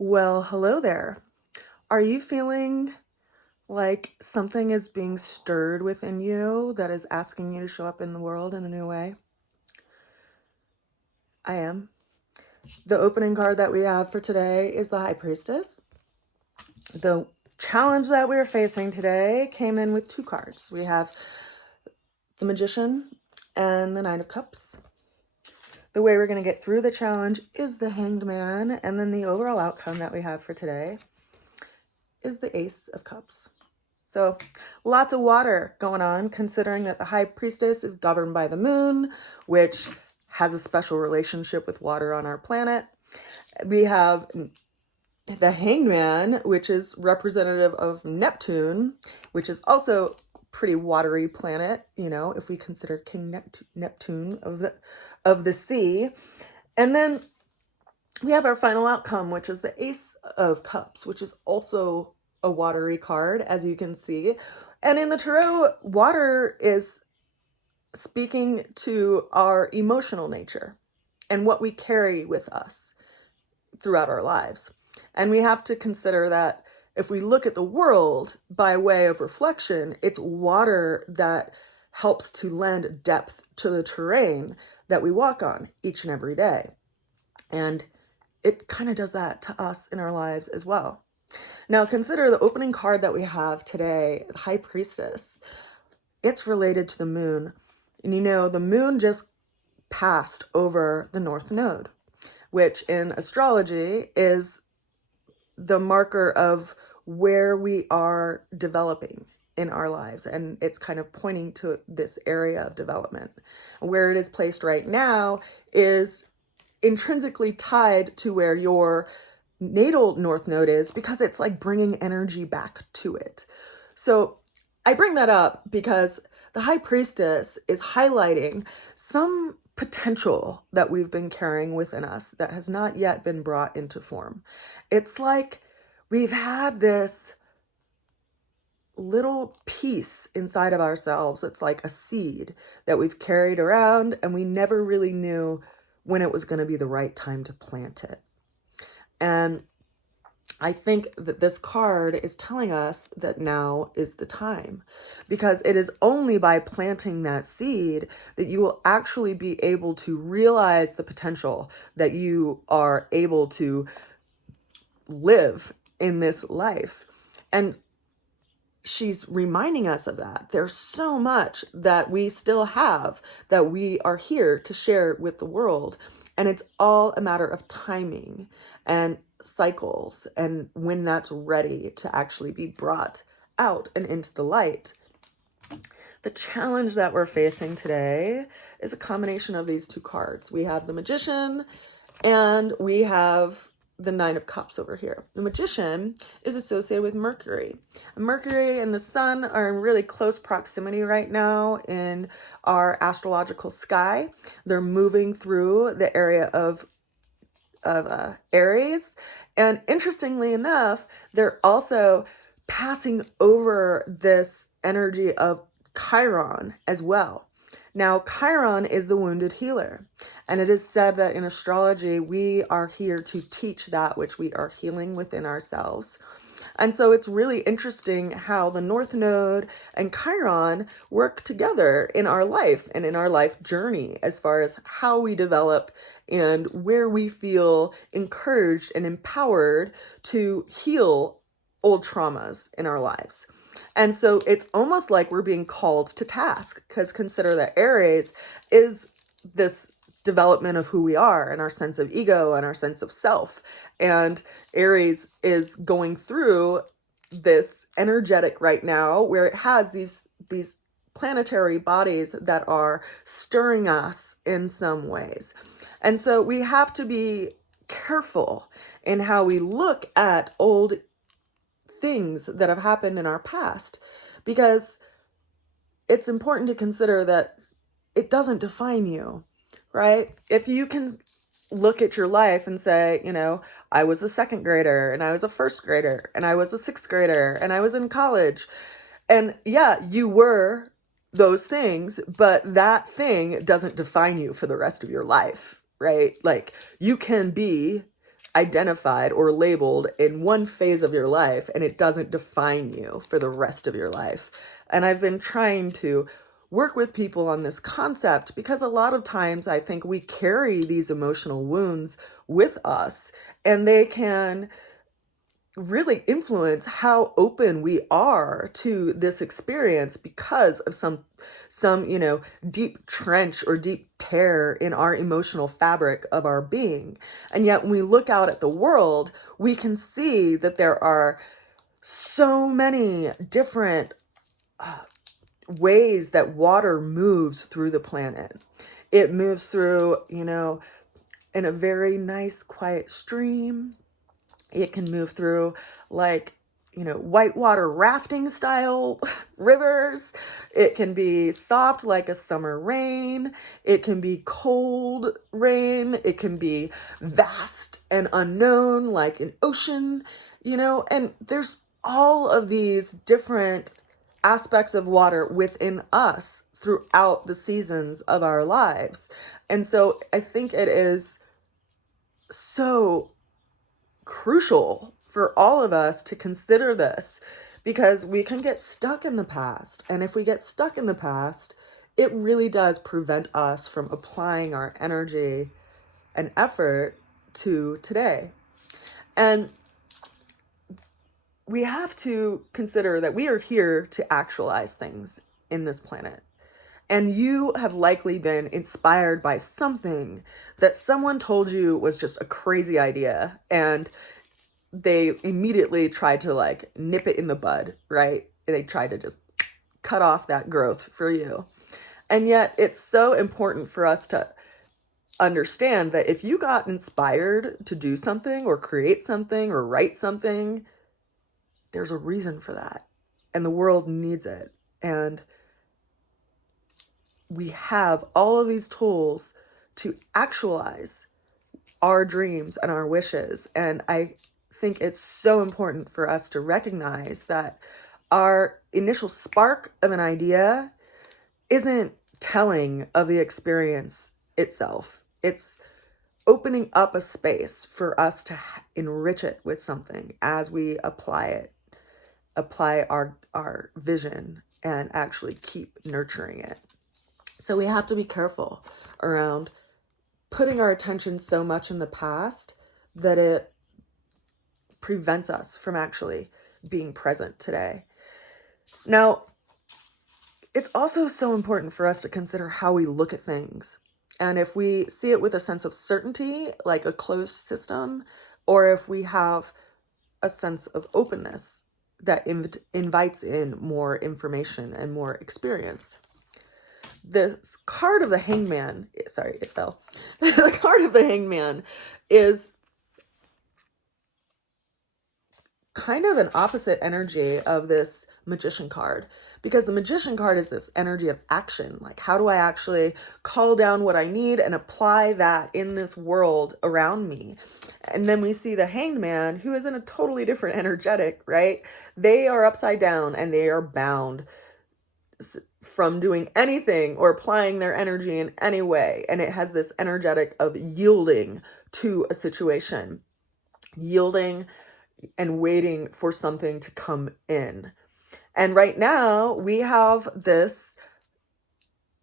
Well, hello there. Are you feeling like something is being stirred within you that is asking you to show up in the world in a new way? I am. The opening card that we have for today is the High Priestess. The challenge that we're facing today came in with two cards. We have the Magician and the Nine of Cups. The way we're going to get through the challenge is the Hanged Man, and then the overall outcome that we have for today is the Ace of Cups. So lots of water going on, considering that the High Priestess is governed by the moon, which has a special relationship with water on our planet. We have the Hanged Man, which is representative of Neptune, which is also pretty watery planet, you know, if we consider King Neptune of the sea. And then we have our final outcome, which is the Ace of Cups, which is also a watery card, as you can see. And in the tarot, water is speaking to our emotional nature and what we carry with us throughout our lives. And we have to consider that if we look at the world by way of reflection, it's water that helps to lend depth to the terrain that we walk on each and every day. And it kind of does that to us in our lives as well. Now consider the opening card that we have today, the High Priestess. It's related to the moon. And you know, the moon just passed over the North Node, which in astrology is the marker of where we are developing in our lives. And it's kind of pointing to this area of development. Where it is placed right now is intrinsically tied to where your natal North Node is, because it's like bringing energy back to it. So I bring that up because the High Priestess is highlighting some potential that we've been carrying within us that has not yet been brought into form. It's like we've had this little piece inside of ourselves. It's like a seed that we've carried around, and we never really knew when it was going to be the right time to plant it. And I think that this card is telling us that now is the time, because it is only by planting that seed that you will actually be able to realize the potential that you are able to live in this life. And she's reminding us of that. There's so much that we still have that we are here to share with the world. And it's all a matter of timing and cycles and when that's ready to actually be brought out and into the light. The challenge that we're facing today is a combination of these two cards. We have the Magician and we have the Nine of Cups over here. The Magician is associated with Mercury. Mercury and the Sun are in really close proximity right now in our astrological sky. They're moving through the area of Aries. And interestingly enough, they're also passing over this energy of Chiron as well. Now, Chiron is the wounded healer, and it is said that in astrology, we are here to teach that which we are healing within ourselves. And so it's really interesting how the North Node and Chiron work together in our life and in our life journey as far as how we develop and where we feel encouraged and empowered to heal old traumas in our lives. And so it's almost like we're being called to task, because consider that Aries is this development of who we are and our sense of ego and our sense of self. And Aries is going through this energetic right now where it has these planetary bodies that are stirring us in some ways. And so we have to be careful in how we look at old things that have happened in our past, because it's important to consider that it doesn't define you, right? If you can look at your life and say, you know, I was a second grader and I was a first grader and I was a sixth grader and I was in college, and yeah, you were those things, but that thing doesn't define you for the rest of your life, right? Like, you can be identified or labeled in one phase of your life, and it doesn't define you for the rest of your life. And I've been trying to work with people on this concept because a lot of times I think we carry these emotional wounds with us, and they can really influence how open we are to this experience because of some deep trench or deep tear in our emotional fabric of our being. And yet when we look out at the world, we can see that there are so many different ways that water moves through the planet. It moves through, in a very nice quiet stream. It can move through whitewater rafting style rivers. It can be soft like a summer rain. It can be cold rain. It can be vast and unknown like an ocean, and there's all of these different aspects of water within us throughout the seasons of our lives. And so I think it is so crucial for all of us to consider this, because we can get stuck in the past. And if we get stuck in the past, it really does prevent us from applying our energy and effort to today. And we have to consider that we are here to actualize things in this planet. And you have likely been inspired by something that someone told you was just a crazy idea, and they immediately tried to nip it in the bud, right? They tried to just cut off that growth for you. And yet it's so important for us to understand that if you got inspired to do something or create something or write something, there's a reason for that. And the world needs it. And we have all of these tools to actualize our dreams and our wishes. And I think it's so important for us to recognize that our initial spark of an idea isn't telling of the experience itself. It's opening up a space for us to enrich it with something as we apply our vision and actually keep nurturing it. So we have to be careful around putting our attention so much in the past that it prevents us from actually being present today. Now, it's also so important for us to consider how we look at things. And if we see it with a sense of certainty, like a closed system, or if we have a sense of openness that invites in more information and more experience. This card of the Hangman, sorry, it fell. The card of the Hangman is kind of an opposite energy of this Magician card, because the Magician card is this energy of action. Like, how do I actually call down what I need and apply that in this world around me? And then we see the Hanged Man, who is in a totally different energetic, right? They are upside down and they are bound from doing anything or applying their energy in any way. And it has this energetic of yielding to a situation, yielding and waiting for something to come in. And right now we have this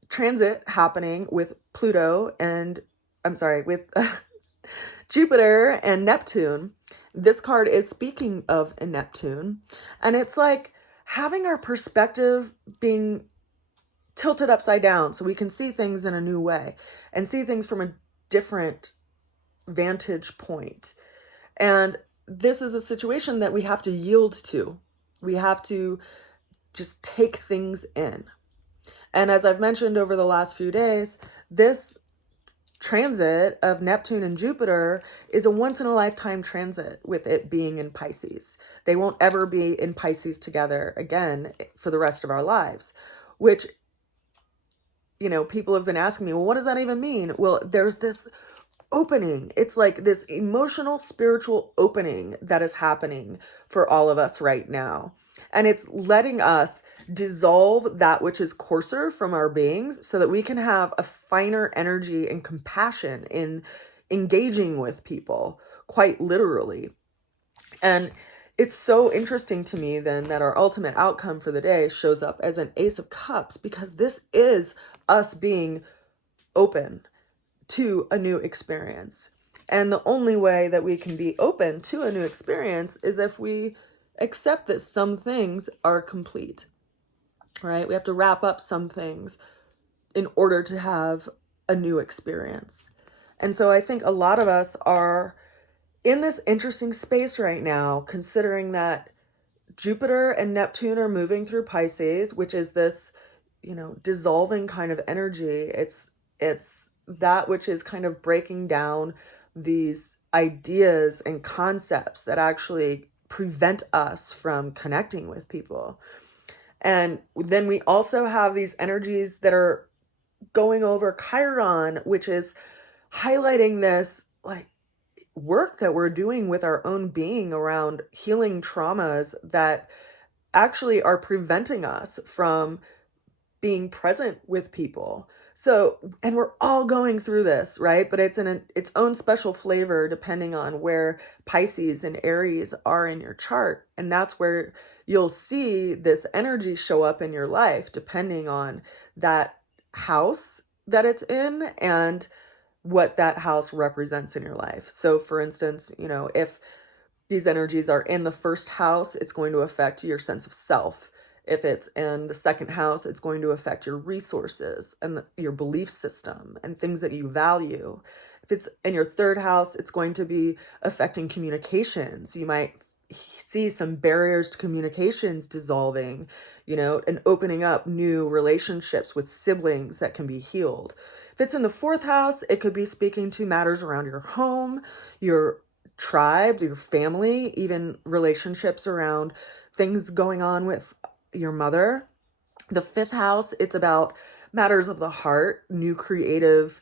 transit happening with with Jupiter and Neptune. This card is speaking of a Neptune, and it's like having our perspective being tilted upside down so we can see things in a new way and see things from a different vantage point. And this is a situation that we have to yield to. We have to just take things in. And as I've mentioned over the last few days, this transit of Neptune and Jupiter is a once-in-a-lifetime transit, with it being in Pisces. They won't ever be in Pisces together again for the rest of our lives, which, people have been asking me, well, what does that even mean? Well, there's this opening. It's like this emotional, spiritual opening that is happening for all of us right now. And it's letting us dissolve that which is coarser from our beings so that we can have a finer energy and compassion in engaging with people quite literally. And it's so interesting to me then that our ultimate outcome for the day shows up as an Ace of Cups, because this is us being open to a new experience. And the only way that we can be open to a new experience is if we accept that some things are complete, right? We have to wrap up some things in order to have a new experience. And so I think a lot of us are in this interesting space right now, considering that Jupiter and Neptune are moving through Pisces, which is this, dissolving kind of energy. It's that which is kind of breaking down these ideas and concepts that actually prevent us from connecting with people. And then we also have these energies that are going over Chiron, which is highlighting this like work that we're doing with our own being around healing traumas that actually are preventing us from being present with people. So, and we're all going through this, right? But it's in its own special flavor depending on where Pisces and Aries are in your chart. And that's where you'll see this energy show up in your life, depending on that house that it's in and what that house represents in your life. So for instance, if these energies are in the first house, it's going to affect your sense of self. If it's in the second house, it's going to affect your resources and your belief system and things that you value. If it's in your third house, it's going to be affecting communications. You might see some barriers to communications dissolving, and opening up new relationships with siblings that can be healed. If it's in the fourth house, it could be speaking to matters around your home, your tribe, your family, even relationships around things going on with your mother. The fifth house, it's about matters of the heart, new creative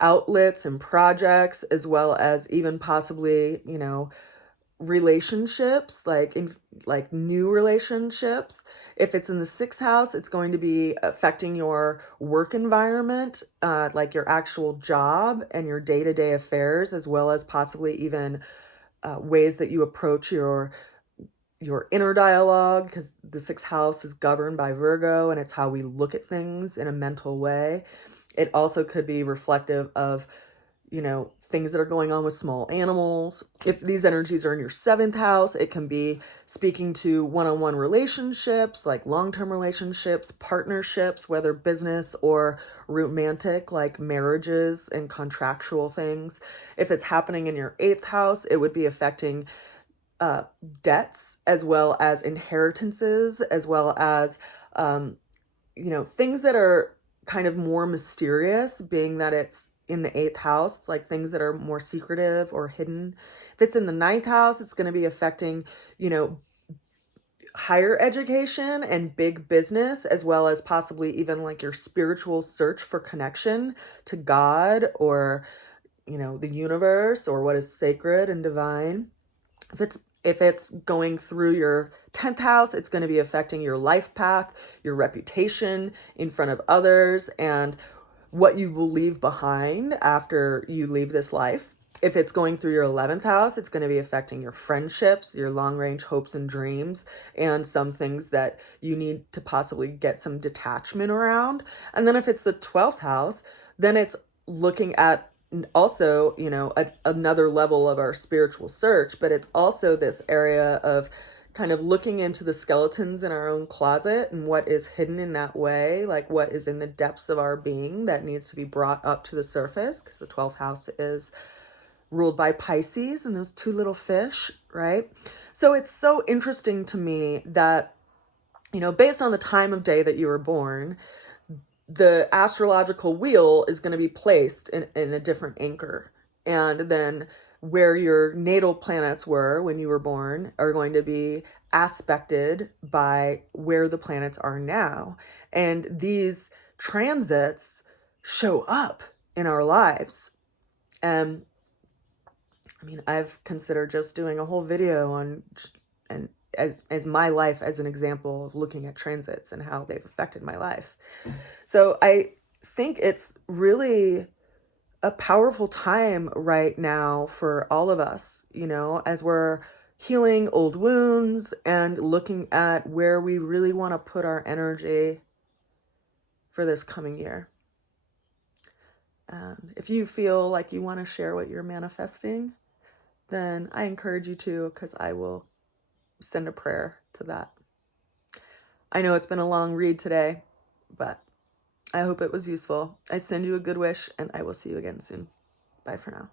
outlets and projects, as well as even possibly, relationships, like new relationships. If it's in the sixth house, it's going to be affecting your work environment, like your actual job and your day-to-day affairs, as well as possibly even ways that you approach your inner dialogue, because the sixth house is governed by Virgo and it's how we look at things in a mental way. It also could be reflective of, things that are going on with small animals. If these energies are in your seventh house, it can be speaking to one-on-one relationships, like long-term relationships, partnerships, whether business or romantic, like marriages and contractual things. If it's happening in your eighth house, it would be affecting debts, as well as inheritances, as well as, things that are kind of more mysterious, being that it's in the eighth house. It's like things that are more secretive or hidden. If it's in the ninth house, it's going to be affecting, higher education and big business, as well as possibly even like your spiritual search for connection to God or, the universe or what is sacred and divine. If it's going through your 10th house, it's going to be affecting your life path, your reputation in front of others, and what you will leave behind after you leave this life. If it's going through your 11th house, it's going to be affecting your friendships, your long-range hopes and dreams, and some things that you need to possibly get some detachment around. And then if it's the 12th house, then it's looking at also, another level of our spiritual search, but it's also this area of kind of looking into the skeletons in our own closet and what is hidden in that way, like what is in the depths of our being that needs to be brought up to the surface, because the 12th house is ruled by Pisces and those two little fish, right? So it's so interesting to me that, based on the time of day that you were born, the astrological wheel is going to be placed in a different anchor. And then where your natal planets were when you were born are going to be aspected by where the planets are now. And these transits show up in our lives. And I've considered just doing a whole video on, and as my life as an example of looking at transits and how they've affected my life. So I think it's really a powerful time right now for all of us, you know, as we're healing old wounds and looking at where we really want to put our energy for this coming year. If you feel like you want to share what you're manifesting, then I encourage you to, because I will send a prayer to that. I know it's been a long read today, but I hope it was useful. I send you a good wish, and I will see you again soon. Bye for now.